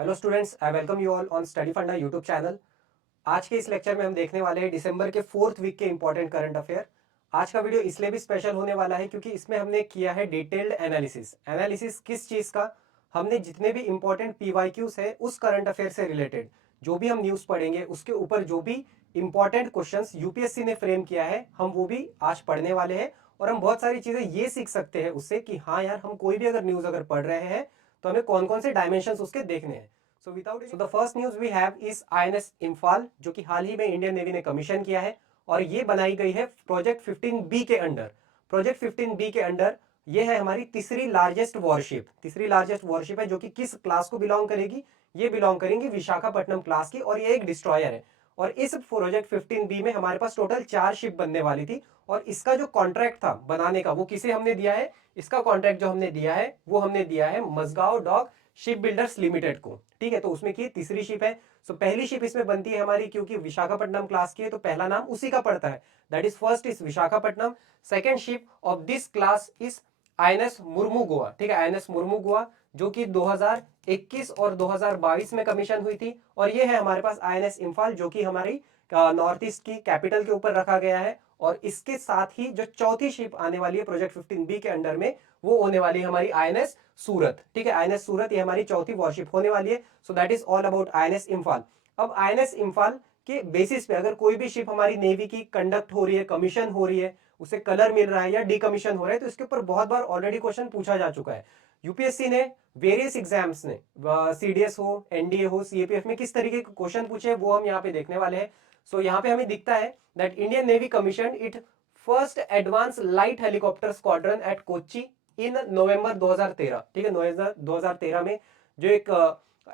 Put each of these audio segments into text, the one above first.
Hello students, I welcome you all on study फंडा YouTube channel. आज के इस लेक्चर में हम देखने वाले हैं दिसंबर के 4th वीक के इंपॉर्टेंट करंट अफेयर। आज का वीडियो इसलिए भी स्पेशल होने वाला है क्योंकि इसमें हमने किया है डिटेल्ड एनालिसिस। एनालिसिस किस चीज़ का? हमने जितने भी इंपॉर्टेंट पीवाईक्यूज है उस करंट अफेयर से रिलेटेड जो भी हम न्यूज़ पढ़ेंगे उसके ऊपर जो भी इंपॉर्टेंट क्वेश्चंस यूपीएससी ने फ्रेम किया है हम वो भी आज पढ़ने वाले हैं। और हम बहुत सारी चीज़ें ये सीख सकते हैं उससे कि हाँ यार, हम कोई भी अगर न्यूज़ अगर पढ़ रहे हैं तो हमें कौन कौन से डायमेंशंस उसके देखने हैं। So the first news we have is INS Imphal, जो कि हाल ही में इंडियन नेवी ने कमीशन किया है और ये बनाई गई है प्रोजेक्ट 15B के अंडर। प्रोजेक्ट 15B के अंडर ये है हमारी तीसरी लार्जेस्ट वॉरशिप है जो कि किस क्लास को बिलोंग करेगी? ये बिलोंग करेंगी विशाखापट्टनम क्लास की और ये एक डिस्ट्रॉयर है। और इस प्रोजेक्ट 15B में हमारे पास टोटल 4 शिप बनने वाली थी और इसका जो कॉन्ट्रैक्ट था बनाने का वो किसे हमने दिया है? इसका कॉन्ट्रैक्ट जो हमने दिया है वो हमने दिया है Mazagon dock ship builders limited को। ठीक है, तो उसमें की तीसरी शिप है। सो पहली शिप इसमें बनती है हमारी, क्योंकि विशाखापट्टनम क्लास की है तो पहला नाम उसी का पड़ता है, that is first is Visakhapatnam. Second ship of this class is INS Murmu Goa. ठीक है, आईएनएस मुर्मू गोवा जो कि 2021 और 2022 में कमीशन हुई थी। और ये है हमारे पास आईएनएस इम्फाल जो कि हमारी नॉर्थ ईस्ट की कैपिटल के ऊपर रखा गया है। और इसके साथ ही जो चौथी शिप आने वाली है प्रोजेक्ट 15B के अंडर में वो होने वाली है हमारी आईएनएस सूरत। ठीक है, आईएनएस सूरत ये हमारी चौथी वॉरशिप होने वाली है। So that is all about INS Imphal. अब आईएनएस इम्फाल के बेसिस पे अगर कोई भी शिप हमारी नेवी की कंडक्ट हो रही है, कमीशन हो रही है, उसे कलर मिल रहा है या डीकमीशन हो रहा है, तो इसके ऊपर बहुत बार ऑलरेडी क्वेश्चन पूछा जा चुका है। यूपीएससी ने वेरियस एग्जाम्स ने सीडीएस हो, एनडीए हो, सीएपीएफ में किस तरीके के क्वेश्चन पूछे वो हम यहाँ पे देखने वाले हैं। सो यहाँ पे हमें दिखता है that Indian Navy commission it first advance light helicopter squadron at Kochi in November 2013। ठीक है, नवंबर 2013 में जो एक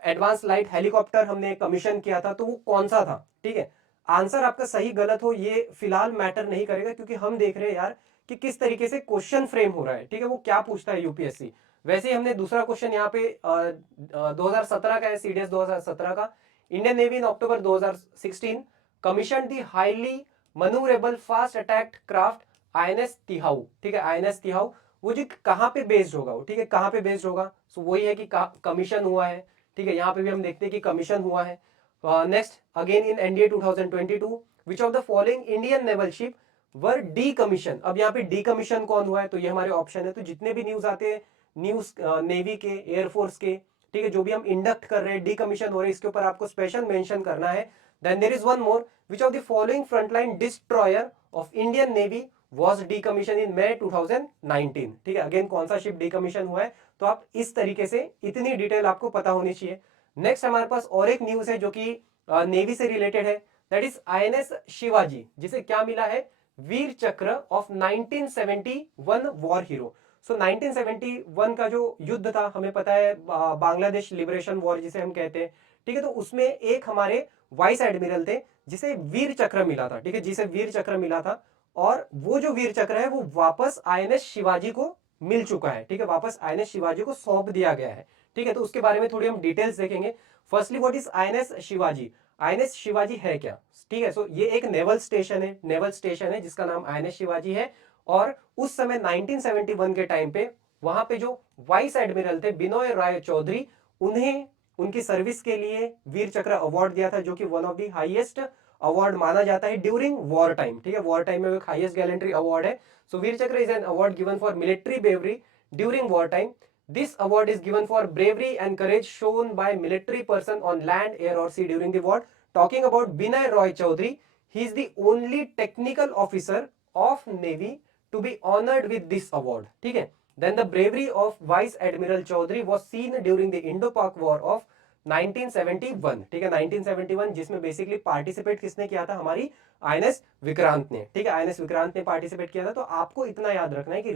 एडवांस लाइट हेलीकॉप्टर हमने कमीशन किया था तो वो कौन सा था? ठीक है, आंसर आपका सही गलत हो ये फिलहाल मैटर नहीं करेगा क्योंकि हम देख रहे हैं यार कि किस तरीके से क्वेश्चन फ्रेम हो रहा है। ठीक है, वो क्या पूछता है यूपीएससी। वैसे ही हमने दूसरा क्वेश्चन यहाँ पे 2017 का है, सीडीएस 2017 का। Indian Navy in October 2016 commission the highly manoeuvrable fast attack craft INS Tihayu. ठीक है, आईएनएस तिहाऊ वो जी कहाँ पे बेस्ड होगा वो? ठीक है, कहाँ पे बेस्ड होगा? सो वही है कि कमीशन हुआ है। ठीक है, यहाँ पे भी हम देखते हैं कि कमीशन हुआ है। Next again in NDA 2022 which of the following Indian naval ship were D commission. अब यहाँ पे डी कमीशन कौन हुआ है? तो ये हमारे ऑप्शन है। तो जितने भी न्यूज आते हैं न्यूज नेवी के, एयरफोर्स के, ठीक है, जो भी हम इंडक्ट कर रहे हैं, डी कमीशन हो रहे हैं, इसके ऊपर आपको स्पेशल मेंशन करना है। Then there is one more, which of the following frontline destroyer of Indian Navy was decommission in May 2019। ठीक है, अगेन कौन सा शिप डीकमीशन हुआ है? तो आप इस तरीके से इतनी डिटेल आपको पता होनी चाहिए। नेक्स्ट हमारे पास और एक न्यूज है जो कि नेवी से रिलेटेड है, दैट इज आईएनएस शिवाजी, जिसे क्या मिला है? वीर चक्र ऑफ 1971 वॉर हीरो। सो 1971 का जो युद्ध था हमें पता है, बांग्लादेश लिबरेशन वॉर जिसे हम कहते हैं। ठीक है, तो उसमें एक हमारे वाइस एडमिरल थे जिसे वीर चक्र मिला था। ठीक है, जिसे वीर चक्र मिला था और वो जो वीर चक्र है वो वापस आईएनएस शिवाजी को मिल चुका है। ठीक है, वापस आईएनएस शिवाजी को सौंप दिया गया है। ठीक है, तो उसके बारे में थोड़ी हम डिटेल्स देखेंगे। Firstly what is INS Shivaji? INS Shivaji है क्या? ठीक है, सो ये एक नेवल स्टेशन है जिसका नाम आईएनएस शिवाजी है। और उस समय 1971 के टाइम पे वहां पे जो वाइस एडमिरल थे बिनोय राय चौधरी, उन्हें उनकी सर्विस के लिए वीर चक्र अवार्ड दिया था जो कि one of the highest award माना जाता है ड्यूरिंग वॉर टाइम। ठीक है, वॉर टाइम में एक हाईएस्ट गैलेंट्री अवार्ड है। सो वीर चक्र is an award given for military bravery during war time. This award is given for bravery and courage shown by military person on land, air or sea during the war. Talking about Binay Roy Chaudhary, he is the only technical officer of Navy to be honored with this award. ठीक है, then the bravery of Vice Admiral Chaudhary was seen during the Indo-Pak War of 1971। ठीक है, 1971 जिसमें basically participate किसने किया था? हमारी INS Vikrant ने। ठीक है, आईएनएस विक्रांत ने पार्टिसिपेट किया था। तो आपको इतना याद रखना है कि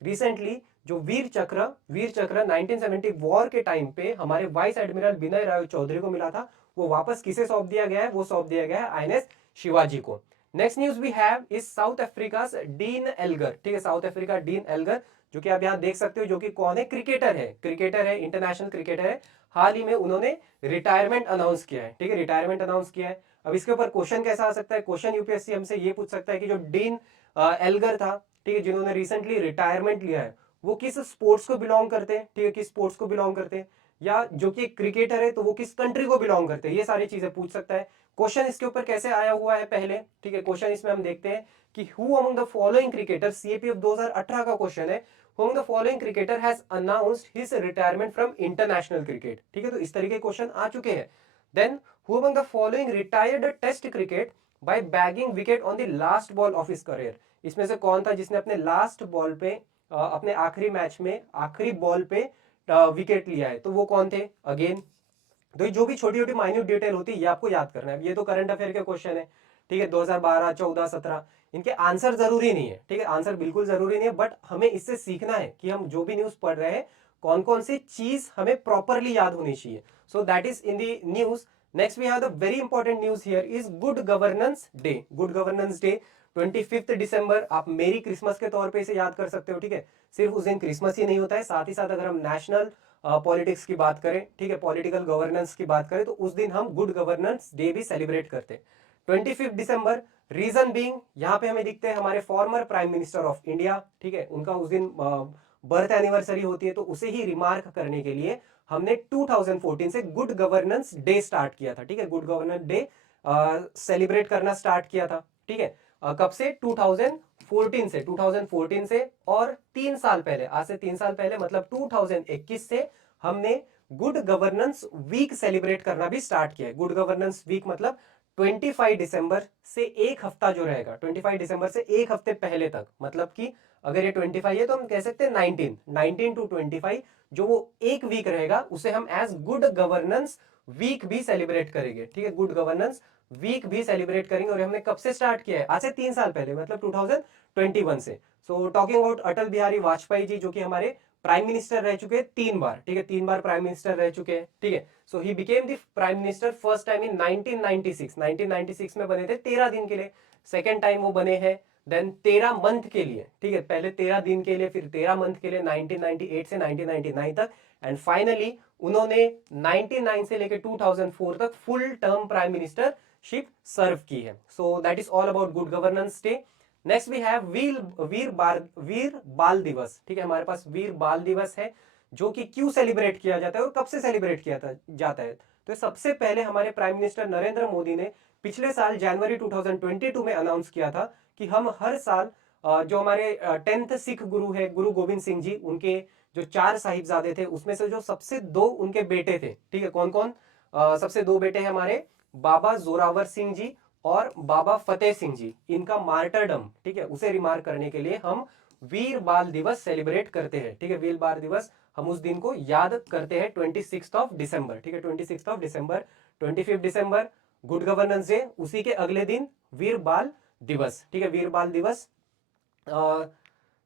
रिसेंटली जो वीर चक्र 1970 वॉर के टाइम पे हमारे वाइस एडमिरल विनय राय चौधरी को मिला था, वो वापस किसे सौंप दिया गया है? वो सौंप दिया गया है आईएनएस शिवाजी को। Next news we have is South Africa Dean Elgar. ठीक है, साउथ अफ्रीका डीन एल्गर जो कि आप यहाँ देख सकते हो, जो कि कौन है? क्रिकेटर है, इंटरनेशनल क्रिकेटर है। हाल ही में उन्होंने रिटायरमेंट अनाउंस किया है। ठीक है, रिटायरमेंट अनाउंस किया है। अब इसके ऊपर क्वेश्चन कैसा आ सकता है? क्वेश्चन यूपीएससी हमसे ये पूछ सकता है कि जो डीन एल्गर था, ठीक है, जिन्होंने रिसेंटली रिटायरमेंट लिया है, वो किस स्पोर्ट्स को बिलोंग करते हैं? ठीक है, किस स्पोर्ट्स को बिलोंग करते हैं? या जो कि क्रिकेटर है तो वो किस कंट्री को बिलोंग करते हैं, ये सारी चीजें पूछ सकता है। क्वेश्चन इसके ऊपर कैसे आया हुआ है पहले, ठीक है, क्वेश्चन इसमें हम देखते हैं कि who among the following cricketer, CAPF 2018 का क्वेश्चन है, who among the following cricketer has announced his retirement from international cricket, ठीक है, तो इस तरीके क्वेश्चन आ चुके हैं। Then who among the following retired test cricket by bagging wicket on the last ball of his career, इसमें से कौन था जिसने अपने लास्ट बॉल पे अपने आखिरी मैच में आखिरी बॉल पे विकेट लिया है, तो वो कौन थे। अगेन तो जो भी छोटी छोटी माइन्यूट डिटेल होती है ये आपको याद करना है। ये तो करंट अफेयर के क्वेश्चन है, ठीक है, 2012, 14, 17, इनके आंसर जरूरी नहीं है, ठीक है, आंसर बिल्कुल जरूरी नहीं है, बट हमें इससे सीखना है कि हम जो भी न्यूज पढ़ रहे हैं कौन कौन सी चीज हमें प्रॉपरली याद होनी चाहिए। So that is in the news. Next we have the very important news here is good governance day. Good governance day 25 दिसंबर, आप मेरी क्रिसमस के तौर पे इसे याद कर सकते हो, ठीक है। सिर्फ उस दिन क्रिसमस ही नहीं होता है, साथ ही साथ अगर हम नेशनल पॉलिटिक्स की बात करें, ठीक है, पॉलिटिकल गवर्नेंस की बात करें, तो उस दिन हम गुड गवर्नेंस डे भी सेलिब्रेट करते हैं 25 दिसंबर। रीजन बीइंग, यहाँ पे हमें दिखते हैं हमारे former prime minister of India, ठीक है, उनका उस दिन बर्थ एनिवर्सरी होती है, तो उसे ही रिमार्क करने के लिए हमने 2014 से गुड गवर्नेंस डे स्टार्ट किया था, ठीक है, गुड गवर्नेंस डे सेलिब्रेट करना स्टार्ट किया था, ठीक है। कब से, 2014 से और 3 साल पहले, आज से 3 साल पहले मतलब 2021 से हमने गुड गवर्नेंस वीक सेलिब्रेट करना भी स्टार्ट किया है। गुड गवर्नेंस वीक मतलब 25 दिसंबर से एक हफ्ता जो रहेगा, 25 दिसंबर से एक हफ्ते पहले तक, मतलब कि अगर ये 25 है तो हम कह सकते हैं 19 टू 25 जो वो एक वीक रहेगा उसे हम एज गुड गवर्नेंस वीक भी सेलिब्रेट करेंगे, ठीक है, गुड गवर्नेंस वीक भी सेलिब्रेट करेंगे। और हमने कब से स्टार्ट किया है, आज से 3 साल पहले, मतलब 2021 से। So talking about Atal Bihari Vajpayee ji, जो कि हमारे प्राइम मिनिस्टर रह चुके हैं 3 बार, ठीक है, 3 बार प्राइम मिनिस्टर रह चुके हैं, ठीक है। So he became the prime minister first time in 1996 में बने थे 13 दिन के लिए, सेकेंड टाइम वो बने हैं देन 13 मंथ के लिए, ठीक है, पहले 13 दिन के लिए, फिर 13 मंथ के लिए 1998 से 1999 तक, एंड फाइनली उन्होंने 99 से लेकर 2004 तक full term prime ministership serve की है। So that is all about good governance day. Next we have Veer Bal Diwas, ठीक है, हमारे पास वीर बाल दिवस है, जो कि क्यों सेलिब्रेट किया जाता है और कब से सेलिब्रेट किया जाता है। तो सबसे पहले हमारे प्राइम मिनिस्टर नरेंद्र मोदी ने पिछले साल जनवरी 2022 में अनाउंस किया था कि हम हर साल जो हमारे 10th सिख गुरु है गुरु गोविंद सिंह जी, उनके जो 4 साहिबजादे थे उसमें से जो सबसे 2 उनके बेटे थे, ठीक है, कौन कौन, सबसे 2 बेटे हैं हमारे बाबा जोरावर सिंह जी और बाबा फतेह सिंह जी, इनका मार्टरडम, ठीक है, उसे रिमार्क करने के लिए हम वीर बाल दिवस सेलिब्रेट करते हैं, ठीक है, वीर बाल दिवस हम उस दिन को याद करते हैं 26 दिसंबर, ठीक है, 26 दिसंबर। 25 दिसंबर गुड गवर्नेंस डे, उसी के अगले दिन वीर बाल दिवस, ठीक है, वीर बाल दिवस।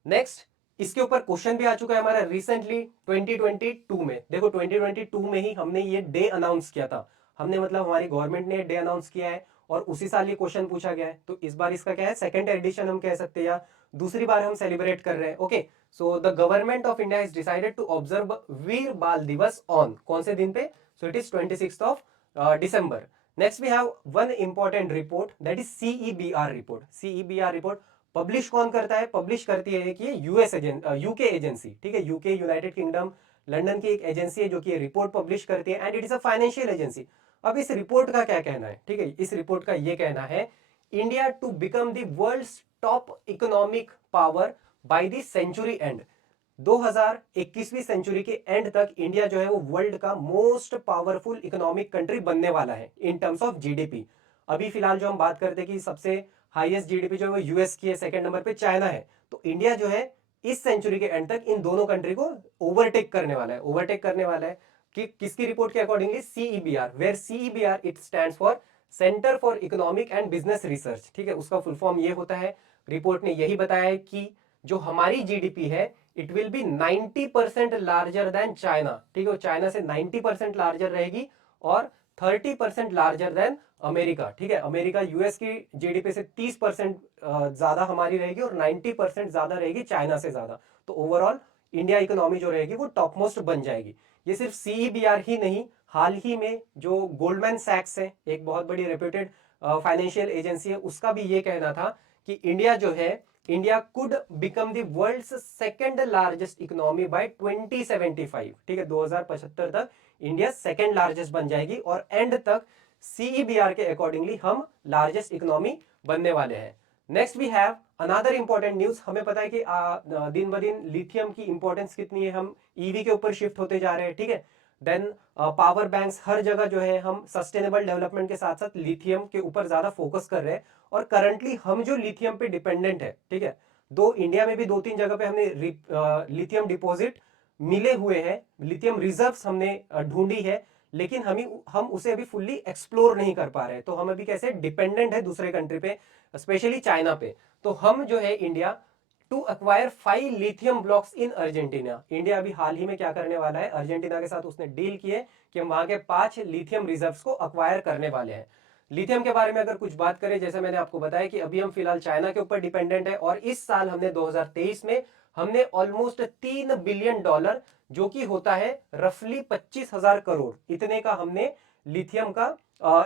नेक्स्ट इसके ऊपर क्वेश्चन भी आ चुका है हमारा रिसेंटली 2022 में, देखो 2022 में ही हमने ये डे अनाउंस किया था, हमने मतलब हमारी गवर्नमेंट ने डे अनाउंस किया है और उसी साल ये क्वेश्चन पूछा गया है, तो इस बार इसका क्या है, सेकंड एडिशन हम कह सकते हैं या दूसरी बार हम सेलिब्रेट कर रहे हैं। Okay, so the government of India is decided to observe Veer Bal Diwas on कौन से दिन पे, so it is 26 December. Next we have one important report that is CEBR report. CEBR report publish कौन करता है, पब्लिश करती है कि यूके एजेंसी, ठीक है, यूके यूनाइटेड किंगडम लंदन की एक एजेंसी है जो कि रिपोर्ट पब्लिश करती है and it is a financial agency. अब इस रिपोर्ट का क्या कहना है, ठीक है, इस रिपोर्ट का ये कहना है India to become the world's top economic power by the century end, 2021वीं सेंचुरी के एंड तक इंडिया जो है वो वर्ल्ड का मोस्ट पावरफुल इकोनॉमिक कंट्री बनने वाला है इन टर्म्स ऑफ जीडीपी। अभी फिलहाल जो हम बात करते हैं कि सबसे हाईएस्ट जीडीपी जो है वो यूएस की है, सेकंड नंबर पे चाइना है, तो इंडिया जो है इस सेंचुरी के एंड तक इन दोनों कंट्री को ओवरटेक करने वाला है, ओवरटेक करने वाला है। कि किसकी रिपोर्ट के accordingly, CEBR, where CEBR it stands for centre for economic and business research, ठीक है, उसका फुल फॉर्म ये होता है। रिपोर्ट ने यही बताया है कि जो हमारी जीडीपी है it will be 90% larger than China, ठीक है, चाइना से 90% लार्जर रहेगी और 30% लार्जर देन अमेरिका, ठीक है, अमेरिका यूएस की जीडीपी से 30% ज्यादा हमारी रहेगी और 90% ज्यादा रहेगी चाइना से ज्यादा, तो ओवरऑल इंडिया इकोनॉमी जो रहेगी वो टॉप मोस्ट बन जाएगी। ये सिर्फ सीईबीआर ही नहीं, हाल ही में जो गोल्डमैन सैक्स है, एक बहुत बड़ी रेप्यूटेड फाइनेंशियल एजेंसी है, उसका भी ये कहना था कि इंडिया जो है, India could become the world's second largest economy by 2075, ठीक है, 2075 तक इंडिया सेकेंड लार्जेस्ट बन जाएगी और एंड तक CEBR के अकॉर्डिंगली हम लार्जेस्ट इकोनॉमी बनने वाले हैं। Next we have another important news. हमें पता है कि दिन ब दिन लिथियम की इंपॉर्टेंस कितनी है, हम ईवी के ऊपर शिफ्ट होते जा रहे हैं, ठीक है। देन पावर बैंक्स, हर जगह जो है हम सस्टेनेबल डेवलपमेंट के साथ साथ लिथियम के ऊपर ज्यादा फोकस कर रहे हैं। और करंटली हम जो लिथियम पे डिपेंडेंट है, ठीक है, दो इंडिया में भी 2-3 जगह पे हमने लिथियम डिपॉजिट मिले हुए हैं, लिथियम रिजर्व्स हमने ढूंढी है, लेकिन हम उसे अभी फुल्ली एक्सप्लोर नहीं कर पा रहे हैं। तो हम अभी कैसे डिपेंडेंट है दूसरे कंट्री पे, स्पेशली चाइना पे। तो हम जो है India to acquire 5 lithium blocks in Argentina, India अभी हाल ही में क्या करने वाला है, अर्जेंटीना के साथ उसने डील की है कि हम वहां के 5 लिथियम रिजर्व्स को अक्वायर करने वाले हैं। लिथियम के बारे में अगर कुछ बात करें, जैसे मैंने आपको बताया कि अभी हम फिलहाल चाइना के ऊपर डिपेंडेंट है और इस साल हमने 2023 में हमने ऑलमोस्ट $3 बिलियन, जो कि होता है रफली 25,000 करोड़, इतने का हमने लिथियम का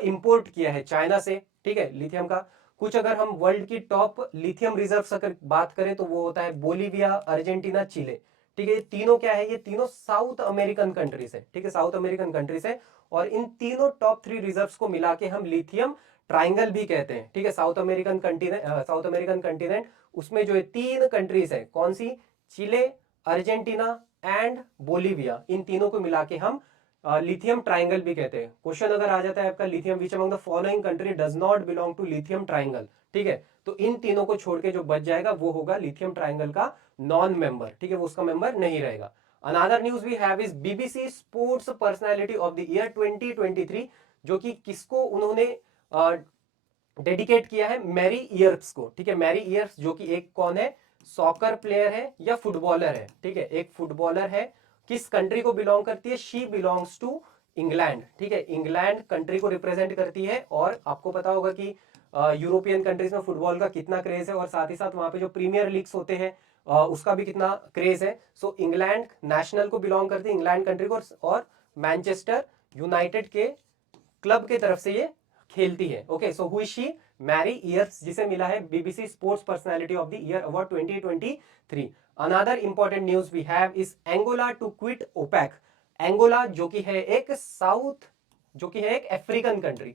इंपोर्ट किया है चाइना से, ठीक है। लिथियम का कुछ अगर हम वर्ल्ड की टॉप लिथियम रिजर्व्स अगर बात करें तो वो होता है बोलीविया, अर्जेंटीना, चिले, ठीक है। ये तीनों क्या है, ये तीनों साउथ अमेरिकन कंट्रीज है, ठीक है, साउथ अमेरिकन कंट्रीज है। और इन तीनों टॉप 3 रिजर्व्स को मिला के हम लिथियम ट्राइंगल भी कहते हैं, ठीक है। साउथ अमेरिकन कंटिनेंट उसमें जो है 3 कंट्रीज है, कौन सी, चिले, अर्जेंटीना एंड बोलीविया, इन तीनों को मिला के हम लिथियम ट्राइंगल भी कहते हैं। क्वेश्चन अगर आ जाता है आपका, lithium which among the following country does not belong to lithium triangle, ठीक है, तो इन तीनों को छोड़ के जो बच जाएगा वो होगा लिथियम ट्राइंगल का नॉन मेंबर, ठीक है, वो उसका मेंबर नहीं रहेगा। Another news we have is BBC sports personality of the year 2023, जो कि किसको उन्होंने डेडिकेट किया है, मैरी ईयर्स को, ठीक है। मैरी ईयर्स जो कि एक कौन है, सॉकर प्लेयर है या फुटबॉलर है, ठीक है, एक फुटबॉलर है। किस कंट्री को बिलोंग करती है, शी बिलोंग्स टू इंग्लैंड, ठीक है, इंग्लैंड कंट्री को रिप्रेजेंट करती है। और आपको पता होगा कि यूरोपियन कंट्रीज में फुटबॉल का कितना क्रेज है और साथ ही साथ वहां पे जो प्रीमियर लीग्स होते हैं उसका भी कितना क्रेज है। सो इंग्लैंड नेशनल को बिलोंग करती है, इंग्लैंड कंट्री को, और मैनचेस्टर यूनाइटेड के क्लब के तरफ से ये खेलती है। ओके, सो हुई शी, मैरी ईयर्स, जिसे मिला है BBC sports personality of the year award 2023। Another important news we have is Angola to quit OPEC. Angola जो कि है एक अफ्रीकन कंट्री,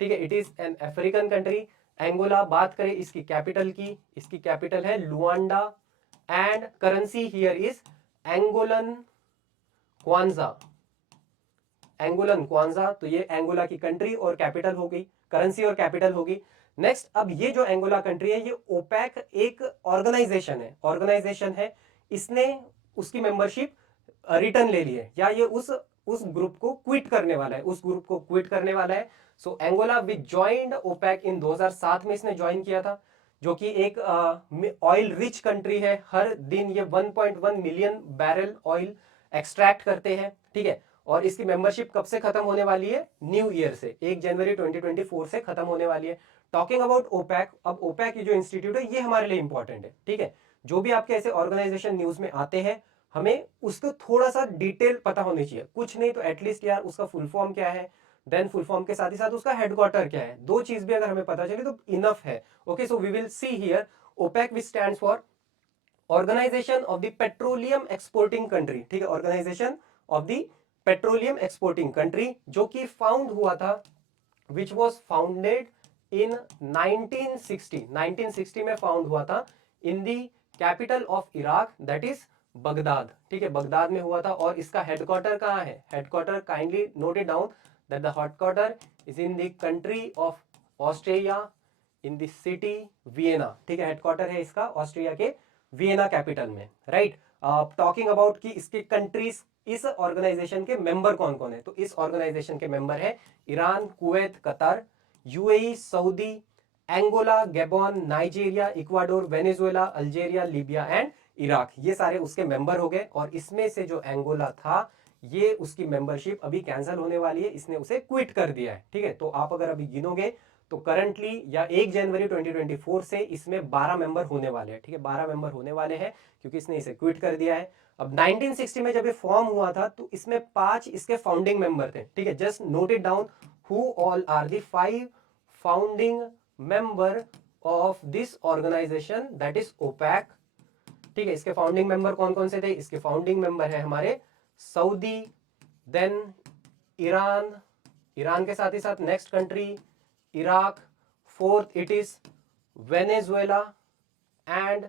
ठीक है, it is an African country. Angola, बात करें इसकी कैपिटल की, इसकी कैपिटल है Luanda and currency here is Angolan kwanza, Angolan kwanza. तो ये एंगोला की कंट्री और कैपिटल हो गई, करेंसी और कैपिटल होगी। नेक्स्ट, अब ये जो एंगोला कंट्री है, ये ओपेक एक ऑर्गेनाइजेशन है, इसने उसकी मेंबरशिप रिटर्न ले ली है, या ये उस ग्रुप को क्विट करने वाला है, उस ग्रुप को क्विट करने वाला है। सो एंगोला विच ज्वाइंड ओपेक इन 2007 में इसने ज्वाइन किया था, जो कि एक ऑयल रिच कंट्री है। हर दिन ये 1.1 मिलियन बैरल ऑयल एक्सट्रैक्ट करते हैं, ठीक है। और इसकी मेंबरशिप कब से खत्म होने वाली है, न्यू ईयर से, 1 जनवरी 2024 से खत्म होने वाली है। टॉकिंग अबाउट ओपेक, अब ओपेक जो इंस्टीट्यूट है ये हमारे लिए इंपॉर्टेंट है, ठीक है। जो भी आपके ऐसे ऑर्गेनाइजेशन न्यूज में आते हैं, हमें उसको थोड़ा सा डिटेल पता होनी चाहिए, कुछ नहीं तो एटलीस्ट यार उसका फुल फॉर्म क्या है, देन फुल फॉर्म के साथ ही साथ उसका हेडक्वार्टर क्या है, दो चीज भी अगर हमें पता चले तो इनफ है। Okay, so we will see here OPEC which stands for organization of the petroleum exporting country, ठीक है, organization of the petroleum exporting country, जो कि फाउंड हुआ था, विच वॉज फाउंडेड इन 1960 में फाउंड हुआ था in the capital of Iraq, that is Baghdad, ठीक है, बगदाद में हुआ था। और इसका हेडक्वार्टर कहाँ है, headquarter kindly note it down that the headquarter is in the country of Austria in the city Vienna, ठीक है, हेडक्वार्टर है इसका ऑस्ट्रिया के वियना कैपिटल में, राइट। टॉकिंग अबाउट कि इसके कंट्रीज, इस ऑर्गेनाइजेशन के मेंबर कौन कौन है, तो इस ऑर्गेनाइजेशन के मेंबर है Iran, Kuwait, Qatar, UAE, Saudi, Angola, Gabon, Nigeria, Ecuador, Venezuela, Algeria, Libya and Iraq, ये सारे उसके मेंबर हो गए। और इसमें से जो एंगोला था, ये उसकी मेंबरशिप अभी कैंसिल होने वाली है, इसने उसे क्विट कर दिया है, ठीक है। तो आप अगर अभी गिनोगे तो करंटली या 1 जनवरी 2024 से इसमें 12 मेंबर होने वाले हैं, ठीक है, 12 मेंबर होने वाले हैं, क्योंकि इसने इसे क्विट कर दिया है। अब 1960 में जब ये फॉर्म हुआ था तो इसमें 5 इसके फाउंडिंग मेंबर थे, ठीक है, just note it down who all are the 5 founding member of this organization, that is OPEC, ठीक है। इसके फाउंडिंग मेंबर कौन कौन से थे, इसके फाउंडिंग मेंबर है हमारे सऊदी, देन ईरान, ईरान के साथ ही साथ next country Iraq, fourth it is Venezuela and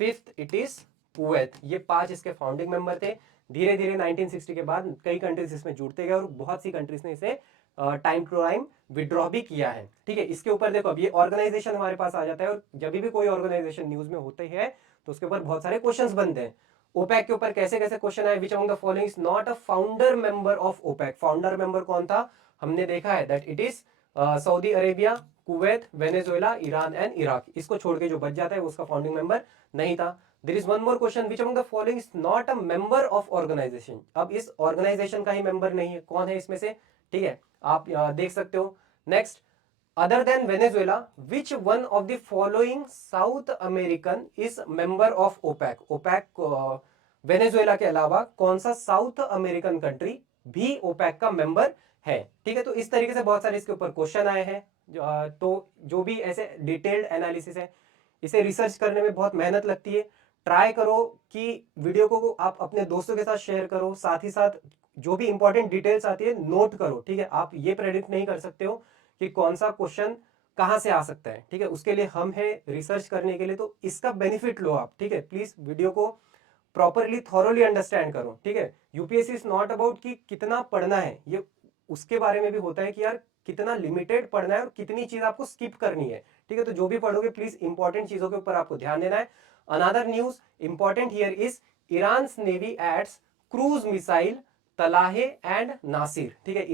fifth it is Kuwait. ये 5 इसके फाउंडिंग मेंबर थे। धीरे धीरे 1960 के बाद कई कंट्रीज इसमें जुड़ते गए और बहुत सी कंट्रीज ने इसे टाइम टू टाइम विड्रॉ भी किया है। ठीक है, इसके ऊपर देखो अब ये ऑर्गेनाइजेशन हमारे पास आ जाता है और जब भी कोई ऑर्गेनाइजेशन न्यूज में होते है तो उसके ऊपर बहुत सारे क्वेश्चंस बनते हैं। ओपेक के ऊपर कैसे कैसे क्वेश्चन आए, which among the following is not a founder member of OPEC. Founder member कौन था, हमने देखा है that it is Saudi Arabia, Kuwait, Venezuela, Iran and Iraq. इसको छोड़ के जो बच जाता है वो उसका फाउंडिंग मेंबर नहीं था। There is one more question, which among the following is not a member of organization. अब इस ऑर्गेनाइजेशन का ही मेंबर नहीं है, कौन है इसमें से, ठीक है, आप देख सकते हो। Next, other than Venezuela, which one of the following South American is member of OPEC? OPEC Venezuela के अलावा कौन सा साउथ अमेरिकन कंट्री भी ओपेक का मेंबर है? ठीक है, तो इस तरीके से बहुत सारे इसके ऊपर क्वेश्चन आए हैं। तो जो भी ऐसे डिटेल्ड एनालिसिस है, इसे रिसर्च करने में बहुत मेहनत लगती है। ट्राई करो कि वीडियो को आप अपने दोस्तों के साथ शेयर करो, साथ ही साथ जो भी इंपॉर्टेंट डिटेल्स आती है नोट करो। ठीक है, आप ये प्रेडिक्ट नहीं कर सकते हो कि कौन सा क्वेश्चन कहां से आ सकता है। ठीक है, उसके लिए हम है रिसर्च करने के लिए, तो इसका बेनिफिट लो आप। ठीक है, प्लीज वीडियो को प्रॉपरली थॉरोली अंडरस्टैंड करो। ठीक है, यूपीएससी इज नॉट अबाउट कि कितना पढ़ना है, ये उसके बारे में भी होता है कि यार कितना लिमिटेड पढ़ना है और कितनी चीज आपको स्किप करनी है। ठीक है, तो जो भी पढ़ोगे प्लीज इंपॉर्टेंट चीजों के ऊपर आपको ध्यान देना है। Another news important here is Iran navy adds cruise missile Talaieh and Nasir. ठीक है,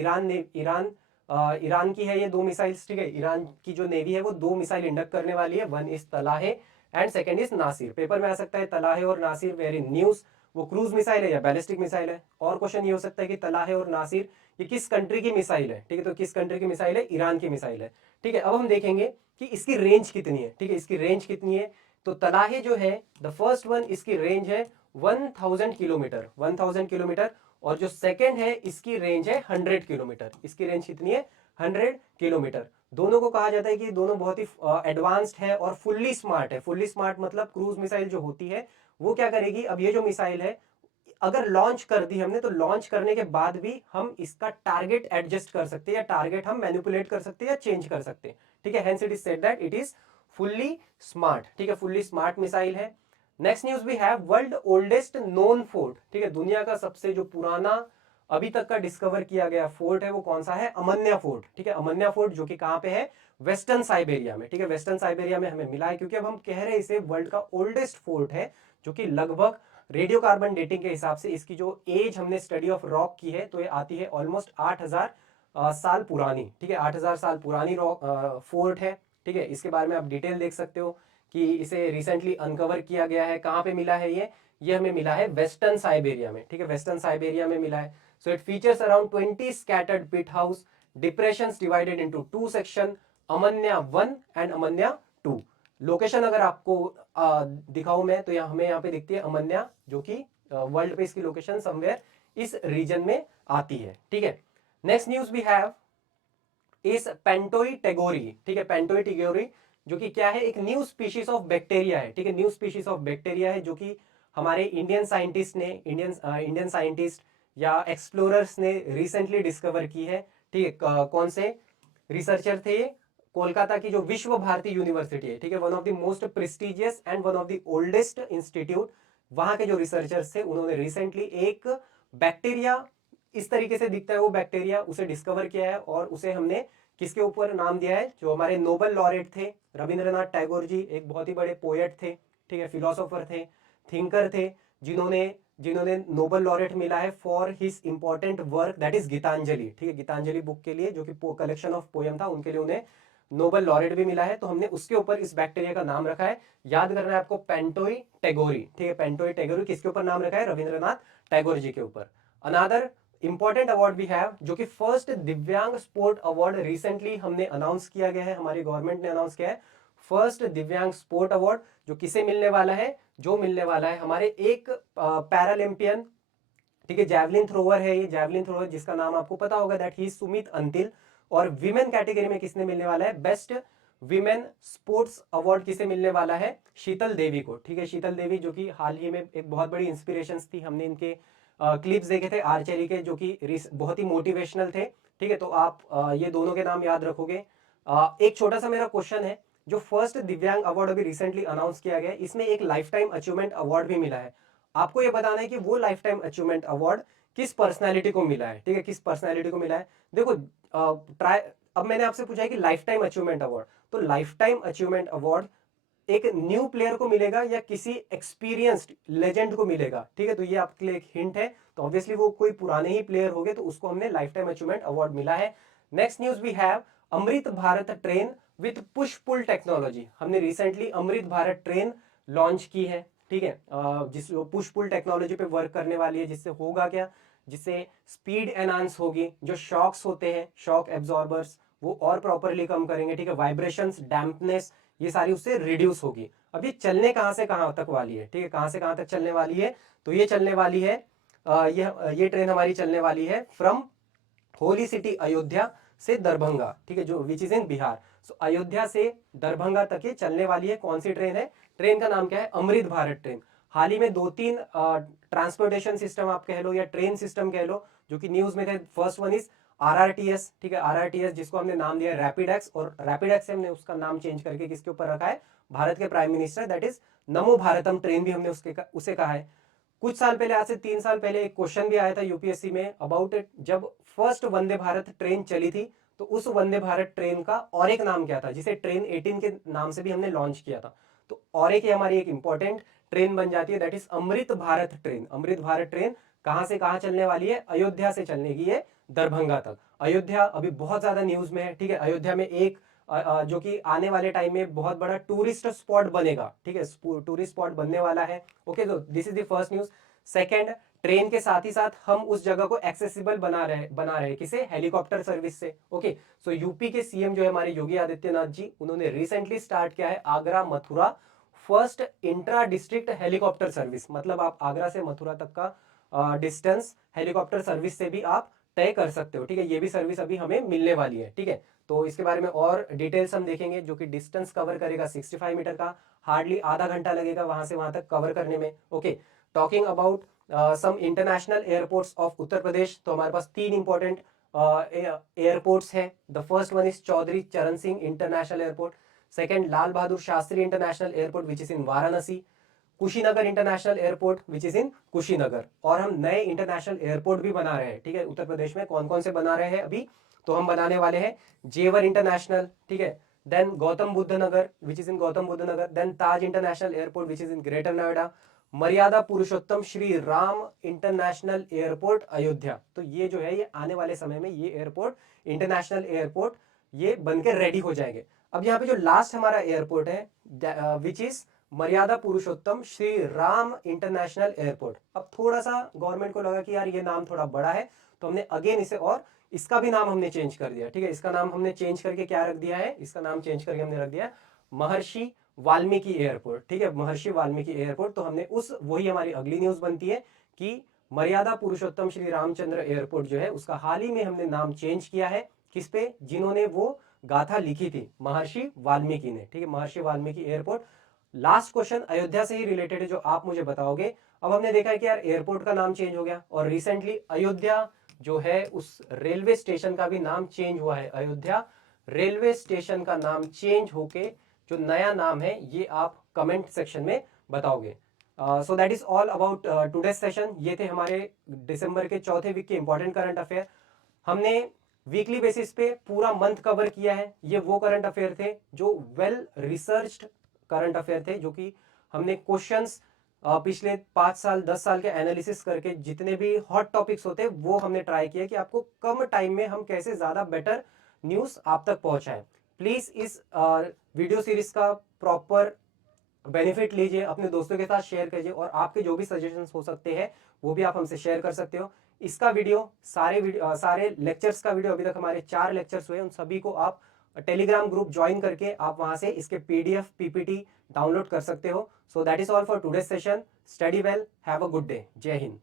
ईरान की है ये 2 मिसाइल्स। ठीक है, ईरान की जो नेवी है वो 2 मिसाइल इंडक्ट करने वाली है, one is Talaieh and second is Nasir. Paper में आ सकता है तलाहे और नासिर वेर इन न्यूज, वो क्रूज मिसाइल है या बैलिस्टिक मिसाइल है। और क्वेश्चन ये हो सकता है कि तलाहे और नासिर ये किस कंट्री की मिसाइल है। ठीक है, तो किस कंट्री की मिसाइल है, ईरान की मिसाइल है। ठीक है, अब हम देखेंगे कि इसकी रेंज कितनी है। ठीक है, इसकी रेंज कितनी है, तो तलाहे जो है द फर्स्ट वन, इसकी रेंज है 1000 किलोमीटर, 1000 किलोमीटर। और जो सेकंड है इसकी रेंज है 100 किलोमीटर। इसकी रेंज कितनी है, 100 किलोमीटर। दोनों को कहा जाता है कि दोनों बहुत ही एडवांस्ड है और फुल्ली स्मार्ट है। फुल्ली स्मार्ट मतलब क्रूज मिसाइल जो होती है वो क्या करेगी, अब ये जो मिसाइल है अगर लॉन्च कर दी हमने तो लॉन्च करने के बाद भी हम इसका टारगेट एडजस्ट कर सकते हैं या टारगेट हम मैनिपुलेट कर सकते हैं या चेंज कर सकते हैं। ठीक है, hence it is said that it is fully smart. ठीक है, फुल्ली स्मार्ट मिसाइल है। Next news we have world oldest known fort. ठीक है, दुनिया का सबसे जो पुराना अभी तक का डिस्कवर किया गया फोर्ट है वो कौन सा है, अमन्या फोर्ट। ठीक है, अमन्या फोर्ट जो कि कहां पे है, वेस्टर्न साइबेरिया में। ठीक है, वेस्टर्न साइबेरिया में हमें मिला है क्योंकि अब हम कह रहे हैं इसे वर्ल्ड का ओल्डेस्ट फोर्ट है, जो कि लगभग रेडियो कार्बन डेटिंग के हिसाब से इसकी जो एज हमने स्टडी ऑफ रॉक की है तो ये आती है ऑलमोस्ट 8000 साल पुरानी। ठीक है, 8000 साल पुरानी रॉक फोर्ट है। ठीक है, इसके बारे में आप डिटेल देख सकते हो कि इसे रिसेंटली अनकवर किया गया है। कहां पे मिला है ये हमें मिला है वेस्टर्न साइबेरिया में। ठीक है, वेस्टर्न साइबेरिया में मिला है। So it features around 20 scattered pit house, depressions divided into 2 section, Amnya 1 and Amnya 2। Location अगर आपको दिखाऊं मैं तो हमें यहाँ पे दिखती है अमन्या, जो कि वर्ल्ड पे इसकी लोकेशन समवेयर इस रीजन में आती है। ठीक है, नेक्स्ट न्यूज वी हैव इस पेंटोई टेगोरी। ठीक है, पेंटोई टेगोरी जो कि क्या है, एक न्यू स्पीशीज ऑफ बैक्टीरिया है। ठीक है, न्यू स्पीशीज ऑफ बैक्टीरिया है जो कि हमारे इंडियन साइंटिस्ट ने इंडियन साइंटिस्ट या एक्सप्लोरर्स ने रिसेंटली डिस्कवर की है। ठीक है, कौन से रिसर्चर थे, कोलकाता की जो विश्व भारती यूनिवर्सिटी है। ठीक है, one of the most prestigious and one of the oldest institute, वहां के जो रिसर्चर्स थे उन्होंने रिसेंटली एक बैक्टीरिया, इस तरीके से दिखता है वो बैक्टीरिया, उसे डिस्कवर किया है और उसे हमने किसके ऊपर नाम दिया है, जो हमारे नोबेल लॉरेट थे रविंद्रनाथ टैगोर जी, एक बहुत ही बड़े पोएट थे। ठीक है, फिलोसोफर थे, थिंकर थे, जिन्होंने जिन्होंने नोबेल लॉरेट मिला है for his important work that is Gitanjali. ठीक है, गीतांजलि बुक के लिए जो कि कलेक्शन ऑफ पोएम था, उनके लिए उन्हें नोबेल लॉरेट भी मिला है। तो हमने उसके ऊपर इस बैक्टीरिया का नाम रखा है। याद करना है आपको, पेंटोई टेगोरी। ठीक है, पेंटोई टेगोरी किसके ऊपर नाम रखा है, रविंद्रनाथ टैगोर जी के ऊपर। अनादर इंपॉर्टेंट अवार्ड भी है जो कि फर्स्ट दिव्यांग स्पोर्ट अवार्ड रिसेंटली हमने अनाउंस किया गया है, हमारी गवर्नमेंट ने अनाउंस किया है। फर्स्ट दिव्यांग स्पोर्ट अवार्ड जो किसे मिलने वाला है, जो मिलने वाला है हमारे एक पैरालंपियन। ठीक है, जैवलिन थ्रोवर है ये, जैवलिन थ्रोवर जिसका नाम आपको पता होगा दैट ही सुमित अंतिल। और विमेन कैटेगरी में किसने मिलने वाला है, बेस्ट विमेन स्पोर्ट्स अवार्ड किसे मिलने वाला है, शीतल देवी को। ठीक है, शीतल देवी जो कि हाल ही में एक बहुत बड़ी इंस्पिरेशन थी, हमने इनके क्लिप्स देखे थे आर्चरी के, जो कि बहुत ही मोटिवेशनल थे। ठीक है, तो आप ये दोनों के नाम याद रखोगे। एक छोटा सा मेरा क्वेश्चन है, जो फर्स्ट दिव्यांग अवार्ड अभी रिसेंटली अनाउंस किया गया है, इसमें एक लाइफ टाइम अचीवमेंट अवार्ड भी मिला है। आपको ये बताना है कि वो लाइफ टाइम अचीवमेंट अवार्ड किस पर्सनैलिटी को मिला है। ठीक है, किस पर्सनैलिटी को मिला है। देखो ट्राई, अब मैंने आपसे पूछा है कि लाइफ टाइम अचीवमेंट अवार्ड, तो लाइफ टाइम अचीवमेंट अवार्ड एक न्यू प्लेयर को मिलेगा या किसी एक्सपीरियंस्ड लेजेंड को मिलेगा। ठीक है, तो ये आपके लिए एक हिंट है। तो ऑब्वियसली वो कोई पुराने ही प्लेयर हो गए, तो उसको हमने लाइफ टाइम अचीवमेंट अवार्ड मिला है। Next news we have Amrit Bharat train with push pull technology. हमने recently Amrit Bharat train launch की है। ठीक है, जिस पुश पुल टेक्नोलॉजी पे वर्क करने वाली है, जिससे होगा क्या, जिससे स्पीड एनहांस होगी, जो शॉक्स होते हैं, शॉक एब्जॉर्बर्स, वो और प्रॉपरली कम करेंगे। ठीक है, वाइब्रेशंस, डैम्पनेस, ये सारी उससे रिड्यूस होगी। अब ये चलने कहां से कहां तक वाली है, ठीक है, कहां से कहां तक चलने वाली है, तो ये चलने वाली है, ये ट्रेन हमारी चलने वाली है फ्रॉम होली सिटी अयोध्या से दरभंगा। ठीक है, जो विच इज इन बिहार। सो अयोध्या से दरभंगा तक ये चलने वाली है। कौन सी ट्रेन है, ट्रेन का नाम क्या है, अमृत भारत ट्रेन। हाल ही में 2-3 ट्रांसपोर्टेशन सिस्टम आप कह लो या ट्रेन सिस्टम कह लो, जो कि न्यूज में थे। First one is RRTS. ठीक है, आरआरटीएस, जिसको हमने नाम दिया रैपिड एक्स, और रैपिड एक्स से हमने उसका नाम चेंज करके किसके ऊपर रखा है, भारत के prime minister, that is NaMo Bharatam train भी हमने उसे कहा है। कुछ साल पहले, आज से 3 साल पहले, एक क्वेश्चन भी आया था यूपीएससी में अबाउट इट, जब फर्स्ट वंदे भारत ट्रेन चली थी, तो उस वंदे भारत ट्रेन का और एक नाम क्या था, जिसे ट्रेन 18 के नाम से भी हमने लॉन्च किया था। तो और एक हमारी एक इंपॉर्टेंट ट्रेन बन जाती है, that is Amrit Bharat train. Amrit Bharat train कहां से कहां चलने वाली है, अयोध्या से चलने की है दरभंगा तक। अयोध्या अभी बहुत ज्यादा न्यूज में है। ठीक है, अयोध्या में एक जो कि आने वाले टाइम में बहुत बड़ा टूरिस्ट स्पॉट बनेगा। ठीक है, टूरिस्ट स्पॉट बनने वाला है। ओके, तो this is the first news. Second, train के साथ ही साथ हम उस जगह को एक्सेसिबल बना रहे किसे, हेलीकॉप्टर सर्विस से। ओके, सो यूपी के सीएम जो है हमारे योगी आदित्यनाथ जी, उन्होंने रिसेंटली स्टार्ट किया है Agra Mathura first intra district helicopter service. मतलब आप आगरा से मथुरा तक का डिस्टेंस हेलीकॉप्टर सर्विस से भी आप तय कर सकते हो। ठीक है, ये भी सर्विस अभी हमें मिलने वाली है। ठीक है, तो इसके बारे में और डिटेल्स हम देखेंगे, जो कि डिस्टेंस कवर करेगा 65 मीटर का। हार्डली आधा घंटा लगेगा वहां से वहां तक कवर करने में। Okay, talking about some international airports of Uttar Pradesh, तो हमारे पास 3 इंपॉर्टेंट एयरपोर्ट्स हैं। The first one is Chaudhary Charan Singh international airport. Second, Lal Bahadur Shastri international airport which is in Varanasi. Kushinagar international airport which is in Kushinagar. और हम नए इंटरनेशनल एयरपोर्ट भी बना रहे हैं। ठीक है, उत्तर प्रदेश में कौन कौन से बना रहे हैं अभी, तो हम बनाने वाले हैं जेवर इंटरनेशनल। ठीक है, then Gautam Buddh Nagar which is in Gautam Buddh Nagar, then Taj international airport which is in Greater Noida, Maryada Purushottam Shri Ram international airport Ayodhya. तो ये जो है, ये आने वाले समय में ये एयरपोर्ट, इंटरनेशनल एयरपोर्ट, ये बनकर रेडी हो जाएंगे। अब यहाँ पे जो लास्ट हमारा एयरपोर्ट है, विच इज मर्यादा पुरुषोत्तम श्री राम इंटरनेशनल एयरपोर्ट। अब थोड़ा सा गवर्नमेंट को लगा कि यार ये नाम थोड़ा बड़ा है, तो हमने अगेन इसे, और इसका भी नाम हमने चेंज कर दिया। ठीक है, इसका नाम हमने चेंज करके क्या रख दिया है, इसका नाम चेंज करके हमने रख दिया महर्षि वाल्मीकि एयरपोर्ट। ठीक है, महर्षि वाल्मीकि एयरपोर्ट। तो हमने वही हमारी अगली न्यूज बनती है कि मर्यादा पुरुषोत्तम श्री रामचंद्र एयरपोर्ट जो है, उसका हाल ही में हमने नाम चेंज किया है। किस पे, जिन्होंने वो गाथा लिखी थी, महर्षि वाल्मीकि ने। ठीक है, महर्षि Valmiki airport. Last question Ayodhya से ही रिलेटेड है, जो आप मुझे बताओगे। अब हमने देखा है कि यार एयरपोर्ट का नाम चेंज हो गया, और रिसेंटली अयोध्या जो है उस रेलवे स्टेशन का भी नाम चेंज हुआ है। अयोध्या रेलवे स्टेशन का नाम चेंज होके जो नया नाम है, ये आप कमेंट सेक्शन में बताओगे। सो that is all about today session. ये थे हमारे दिसंबर के चौथे वीक के इंपॉर्टेंट करंट अफेयर। हमने वीकली बेसिस पे पूरा मंथ कवर किया है। ये वो करंट अफेयर थे जो वेल रिसर्च्ड करंट अफेयर थे, जो कि हमने क्वेश्चंस पिछले 5 साल 10 साल के एनालिसिस करके, जितने भी हॉट टॉपिक्स होते वो हमने ट्राई किया कि आपको कम टाइम में हम कैसे ज्यादा बेटर न्यूज आप तक पहुंचाएं। प्लीज इस वीडियो सीरीज का प्रॉपर बेनिफिट लीजिए, अपने दोस्तों के साथ शेयर कीजिए, और आपके जो भी सजेशंस हो सकते हैं वो भी आप हमसे शेयर कर सकते हो। इसका वीडियो, सारे लेक्चर्स का वीडियो, अभी तक हमारे 4 लेक्चर्स हुए, उन सभी को आप टेलीग्राम ग्रुप ज्वाइन करके आप वहां से इसके पीडीएफ पीपीटी डाउनलोड कर सकते हो। सो that is all for today session. Study well, have a good day. जय हिंद।